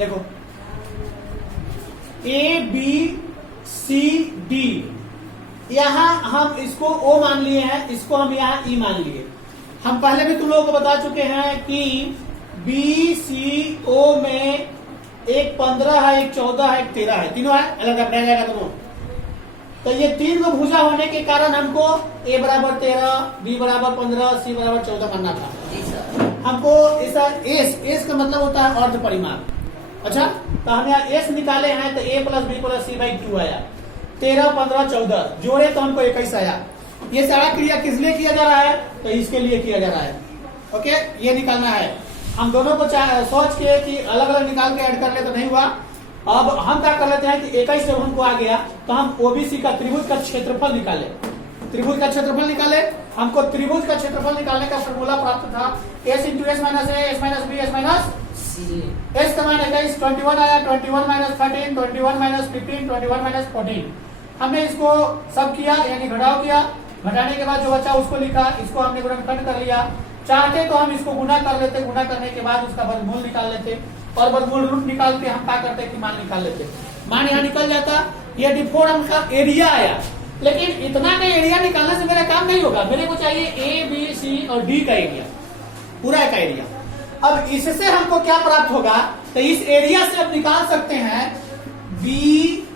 देखो A B C D, यहां हम इसको ओ मान लिए हैं, इसको हम यहां ई मान लिए। हम पहले भी तुम लोगों को बता चुके हैं कि बी सी ओ में एक 15 है, एक 14 है, एक 13 है, तीनों है, अलग अलग जाएगा दोनों। तो ये तीन को भुजा होने के कारण हमको ए बराबर 13, बी बराबर 15, सी बराबर 14 करना था। हमको ऐसा एस का मतलब होता है अर्ध परिमाप। अच्छा, तो हम यहाँ एस निकाले हैं तो a plus b plus c by 2 आया। 13, 15, 14 जोड़े तो हमको 21 आया। ये सारा क्रिया किस लिए किया जा रहा है? तो इसके लिए किया जा रहा है। ओके, ये निकालना है। हम दोनों को सोच के कि अलग अलग निकाल के ऐड कर ले तो नहीं हुआ। अब हम क्या कर लेते हैं कि 21 जब हमको आ गया तो हम ओबीसी का त्रिभुज का क्षेत्रफल निकाले। त्रिभुज का क्षेत्रफल निकाले। हमको त्रिभुज का क्षेत्रफल निकालने का फॉर्मूला प्राप्त था s into s minus a, s minus b, s minus c. S का मान 21, 21 आया, 21 माइनस 13, 21 माइनस 15, 21 माइनस 14। हमने इसको सब किया, यानी घटाव किया। घटाने के बाद जो बचा उसको लिखा, इसको हमने गुणनखंड कर लिया। चाहते तो हम इसको गुना कर लेते, गुना करने के बाद उसका वर्गमूल निकाल लेते, और वर्गमूल रूट निकाल के हम क्या करते कि मान निकाल लेते। मान यहाँ निकल जाता। ये डिफोर्म का एरिया आया, लेकिन इतना का एरिया निकालने से मेरा काम नहीं होगा। मेरे को चाहिए ए बी सी और डी का एरिया, पूरा का एरिया। अब इससे हमको क्या प्राप्त होगा? तो इस एरिया से आप निकाल सकते हैं बी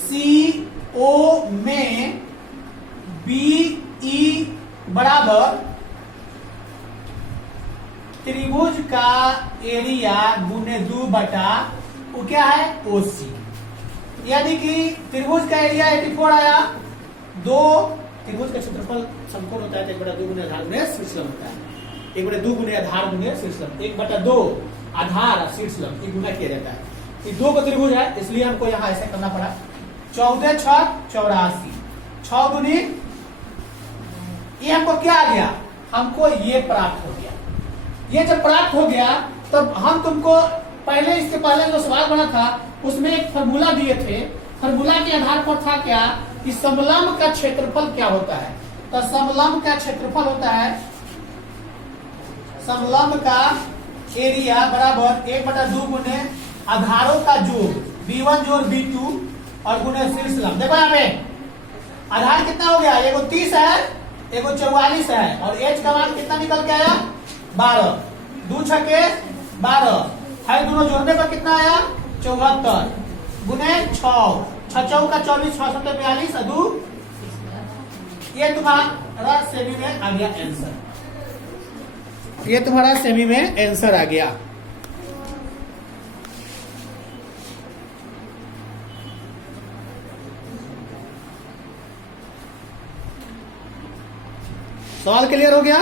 सी ओ में बी ई बराबर त्रिभुज का एरिया गुने 2 बटा वो क्या है ओसी। यानी कि त्रिभुज का एरिया 84 आया। 2 त्रिभुज का क्षेत्रफल समकोण होता है तो 1/2 गुने आधार गुने शीर्षलंब होता है। 1/2 गुने आधार गुने शीर्षलंब, 1/2 आधार और शीर्षलंब ये गुना किया जाता है। ये 2 को त्रिभुज है, इसलिए हमको यहाँ ऐसे करना पड़ा। 14 6 84, 6 दूनी, ये हमको क्या आ गया? हमको ये प्राप्त हो गया। ये जब प्राप्त हो गया तब हम तुमको पहले, इसके पहले जो सवाल बना था उसमें एक फॉर्मूला दिए थे। फॉर्मूला के आधार पर था क्या कि समलंब का क्षेत्रफल क्या होता है? तो समलंब का क्षेत्रफल होता है, समलंब का एरिया बराबर 1/2 गुने आधारों का जोड़ b1 जोड़ b2 और गुने शीर्षलंब। देखो यहाँ पे आधार कितना हो गया? एगो 30 है, एगो 44 है, और h का मान कितना निकल के आया? 12। 2 छके 12 है, दोनों जोड़ने पर कितना आया? 74 गुने 6, 6 चौका 24, 6 सत्ते 42 और 2। ये तुम्हारा सेमी में आ गया आंसर। ये तुम्हारा सेमी में आंसर आ गया। सवाल क्लियर हो गया?